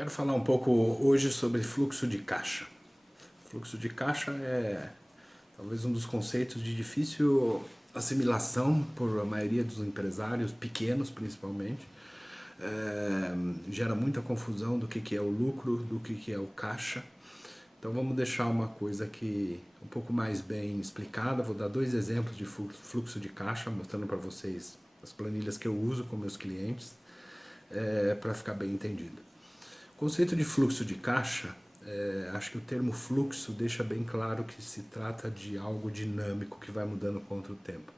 Quero falar um pouco hoje sobre fluxo de caixa. Fluxo de caixa é talvez um dos conceitos de difícil assimilação por a maioria dos empresários, pequenos principalmente. Gera muita confusão do que é o lucro, do que é o caixa. Então vamos deixar uma coisa aqui um pouco mais bem explicada. Vou dar dois exemplos de fluxo de caixa, mostrando para vocês as planilhas que eu uso com meus clientes, para ficar bem entendido. O conceito de fluxo de caixa, acho que o termo fluxo deixa bem claro que se trata de algo dinâmico que vai mudando contra o tempo.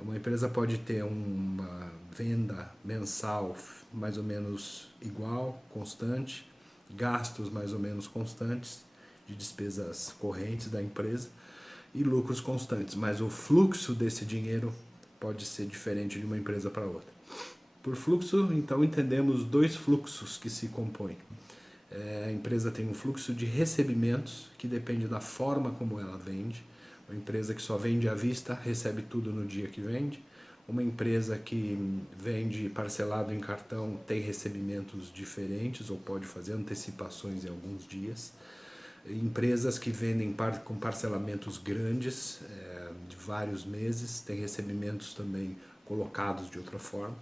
Uma empresa pode ter uma venda mensal mais ou menos igual, constante, gastos mais ou menos constantes de despesas correntes da empresa e lucros constantes, mas o fluxo desse dinheiro pode ser diferente de uma empresa para outra. Por fluxo, então, entendemos dois fluxos que se compõem. A empresa tem um fluxo de recebimentos, que depende da forma como ela vende. Uma empresa que só vende à vista, recebe tudo no dia que vende. Uma empresa que vende parcelado em cartão tem recebimentos diferentes ou pode fazer antecipações em alguns dias. Empresas que vendem com parcelamentos grandes, de vários meses, têm recebimentos também colocados de outra forma.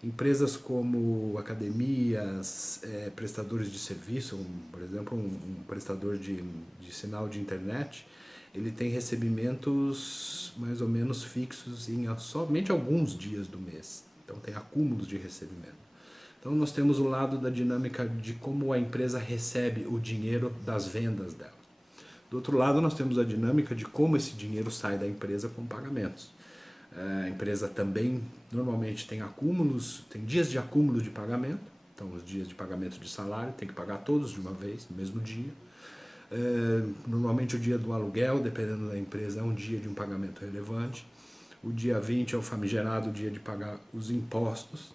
Empresas como academias, prestadores de serviço, por exemplo, um prestador de sinal de internet, ele tem recebimentos mais ou menos fixos em somente alguns dias do mês. Então tem acúmulos de recebimento. Então nós temos o lado da dinâmica de como a empresa recebe o dinheiro das vendas dela. Do outro lado nós temos a dinâmica de como esse dinheiro sai da empresa com pagamentos. A empresa também normalmente tem acúmulos, tem dias de acúmulo de pagamento, então os dias de pagamento de salário tem que pagar todos de uma vez, no mesmo dia. Normalmente o dia do aluguel, dependendo da empresa, é um dia de um pagamento relevante. O dia 20 é o famigerado dia de pagar os impostos,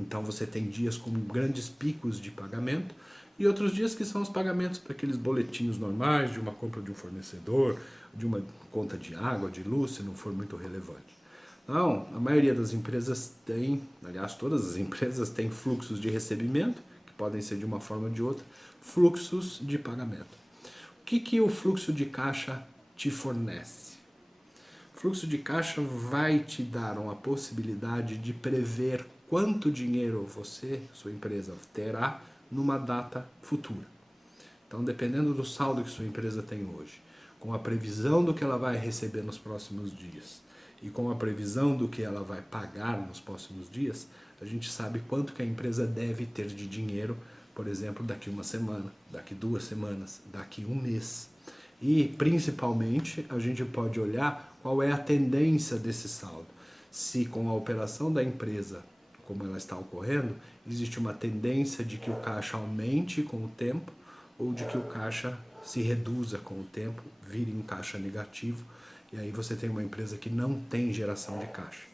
então você tem dias com grandes picos de pagamento e outros dias que são os pagamentos para aqueles boletinhos normais de uma compra de um fornecedor, de uma conta de água, de luz, se não for muito relevante. Não, a maioria das empresas tem, aliás, todas as empresas têm fluxos de recebimento, que podem ser de uma forma ou de outra, fluxos de pagamento. O que o fluxo de caixa te fornece? O fluxo de caixa vai te dar uma possibilidade de prever quanto dinheiro você, sua empresa, terá numa data futura. Então, dependendo do saldo que sua empresa tem hoje, com a previsão do que ela vai receber nos próximos dias e com a previsão do que ela vai pagar nos próximos dias, a gente sabe quanto que a empresa deve ter de dinheiro, por exemplo, daqui uma semana, daqui 2 semanas, daqui 1 mês. E, principalmente, a gente pode olhar qual é a tendência desse saldo. Se com a operação da empresa, como ela está ocorrendo, existe uma tendência de que o caixa aumente com o tempo ou de que o caixa se reduza com o tempo, vire um caixa negativo, e aí você tem uma empresa que não tem geração de caixa.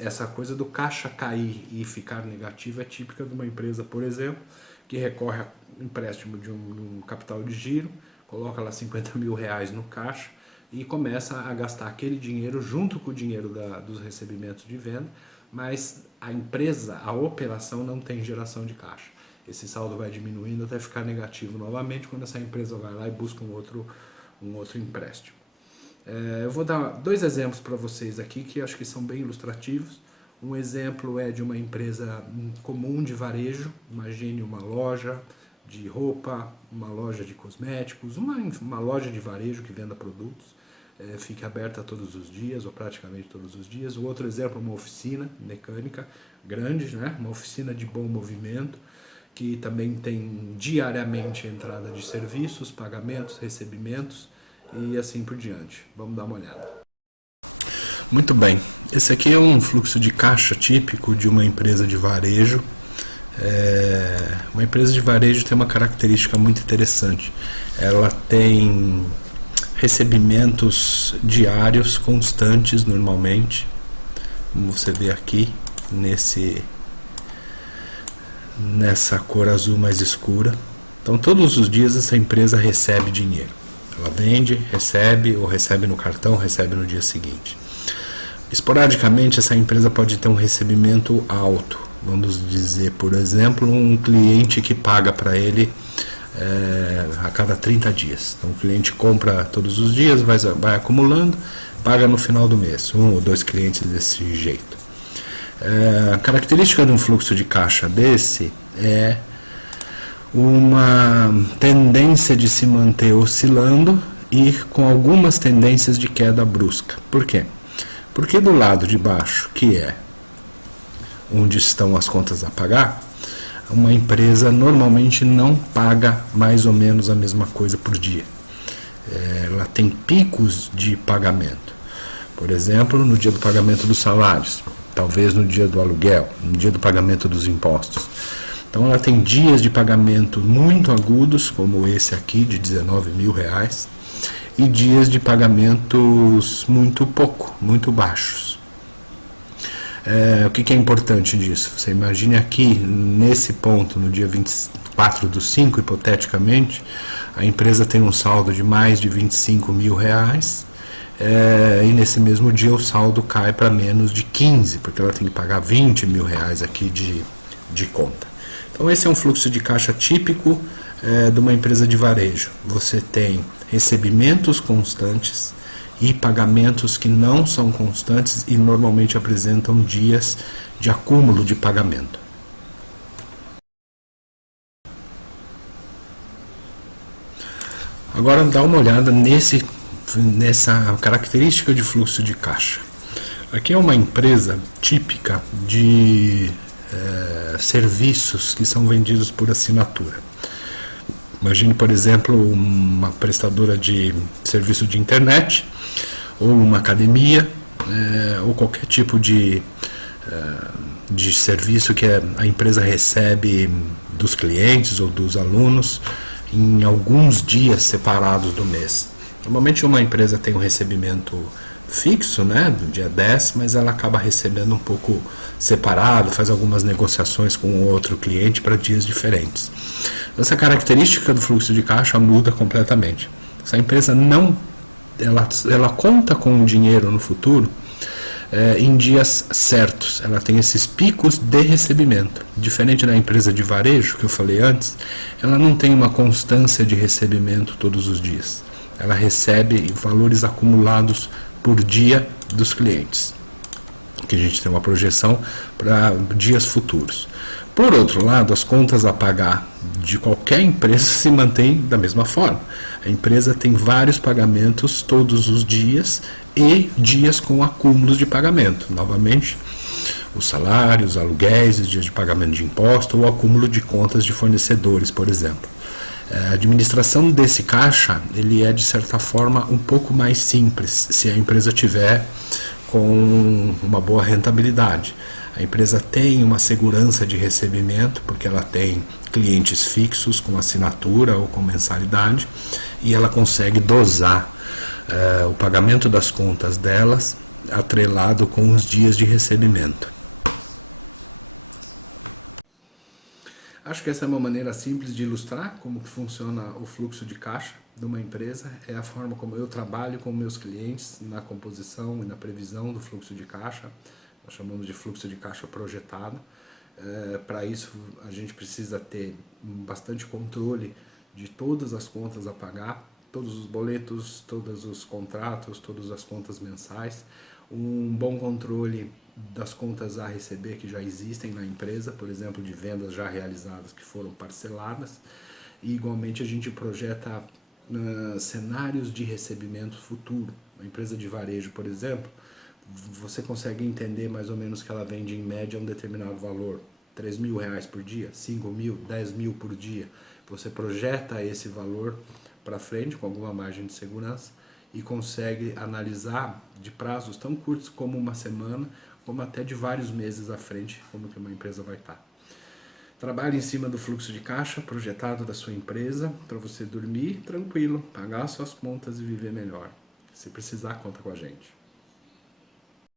Essa coisa do caixa cair e ficar negativo é típica de uma empresa, por exemplo, que recorre ao empréstimo de um capital de giro, coloca lá 50 mil reais no caixa e começa a gastar aquele dinheiro junto com o dinheiro dos recebimentos de venda, mas a empresa, a operação não tem geração de caixa. Esse saldo vai diminuindo até ficar negativo novamente quando essa empresa vai lá e busca um outro empréstimo. Eu vou dar 2 exemplos para vocês aqui que acho que são bem ilustrativos. Um exemplo é de uma empresa comum de varejo, imagine uma loja de roupa, uma loja de cosméticos, uma loja de varejo que venda produtos, fica aberta todos os dias ou praticamente todos os dias. O outro exemplo é uma oficina mecânica grande, né? Uma oficina de bom movimento, que também tem diariamente entrada de serviços, pagamentos, recebimentos e assim por diante. Vamos dar uma olhada. Muito bem, esse aqui é um fluxo de caixa típico de uma empresa de varejo. Uma empresa de varejo tem uma característica muito interessante. Ela tem recebimentos diários constantes normalmente, como você vê aqui nessa cor azul mais escura. Então todos os dias essa empresa recebe dinheiro. Ela vende, recebe, ou recebe no cartão, recebe no dia seguinte. Esporadicamente essa empresa pode ter um recebimento alto, Vamos dizer, por exemplo, um cliente que paga para ele a cada 30 dias. Então o cliente compra todos os dias, vai acumulando, paga no final do mês, um ou dois clientes desse jeito. A característica de um fluxo de caixa desse é uma tendência de se manter oscilando e com algumas tendências de queda brusca. Por quê? Porque do lado de baixo, que é onde estão as contas a pagar, uma empresa normalmente não paga mais ou menos a mesma coisa por dia. Ela tem picos de pagamento. Por exemplo, no dia do pagamento dos salários, talvez no dia do aluguel, no dia do pagamento dos impostos. Então ela tem dias de pagamento muito agudos, como esse aqui de R$19.000, e dias de pagamentos muito baixos. O que é importante disso? Você imagine aqui, nesse ponto, no dia 24/5, hipoteticamente, a empresa tem um saldo de mais de R$25.000, e nesse mesmo dia o saldo cai para menos de 15, porque ela tem que pagar R$20.000 aqui de conta. Então esse é um fluxo de caixa típico de uma empresa de varejo. Você tem recebimentos constantes e pagamentos que não são constantes e normalmente apresentam dias de acúmulo de pagamento. Agora dá uma olhada nessa característica de fluxo de caixa. Aqui é uma empresa típica de serviços que são vendidos por assinatura. Imagine, por exemplo, uma prestadora de serviço de internet, ou uma academia, ou qualquer tipo de serviço que a empresa recebe dos clientes ou dos alunos em alguns dias separados do mês. Normalmente uma empresa tem um recebimento fixo, né, do dia 10, mas ela acaba recebendo um pouco separado, faz algumas negociações com outro cliente para dias diferentes. Essa característica do fluxo de caixa muda completamente. Essa empresa ela conta com o dinheiro no futuro em dias certos. Ela tem esses picos de recebimento. Diferente da empresa de varejo que eu falei antes, ela não tem uma constância de recebimento todos os dias. Ela recebe valores acumulados por dia dos clientes, que a gente tem uma projeção para dias futuros. Por outro lado, as contas a pagar de qualquer empresa se mantêm da mesma forma. A empresa tem vários pagamentos todos os dias e dias com acúmulos de pagamento. Novamente, os salários, os aluguéis, os dias de pagamento de imposto ou acúmulo de contas de fornecedores, por exemplo. A administração desse caixa, ele é de certa forma um pouco mais simples se a empresa tiver com uma boa rentabilidade. A empresa tem uma segurança de recebimento, porque ela tem clientes fixos com assinatura ou com mensalidade, e ela consegue dosar o pagamento das contas delas atrelado com os dias de recebimento. Acho que essa é uma maneira simples de ilustrar como que funciona o fluxo de caixa de uma empresa. É a forma como eu trabalho com meus clientes na composição e na previsão do fluxo de caixa. Nós chamamos de fluxo de caixa projetado. Para isso a gente precisa ter bastante controle de todas as contas a pagar, todos os boletos, todos os contratos, todas as contas mensais, um bom controle das contas a receber que já existem na empresa, por exemplo, de vendas já realizadas que foram parceladas, e igualmente a gente projeta cenários de recebimento futuro. A empresa de varejo, por exemplo, você consegue entender mais ou menos que ela vende em média um determinado valor, R$3.000 por dia, 5.000, 10.000 por dia. Você projeta esse valor para frente com alguma margem de segurança e consegue analisar de prazos tão curtos como uma semana, como até de vários meses à frente, como que uma empresa vai estar. Trabalhe em cima do fluxo de caixa projetado da sua empresa para você dormir tranquilo, pagar suas contas e viver melhor. Se precisar, conta com a gente.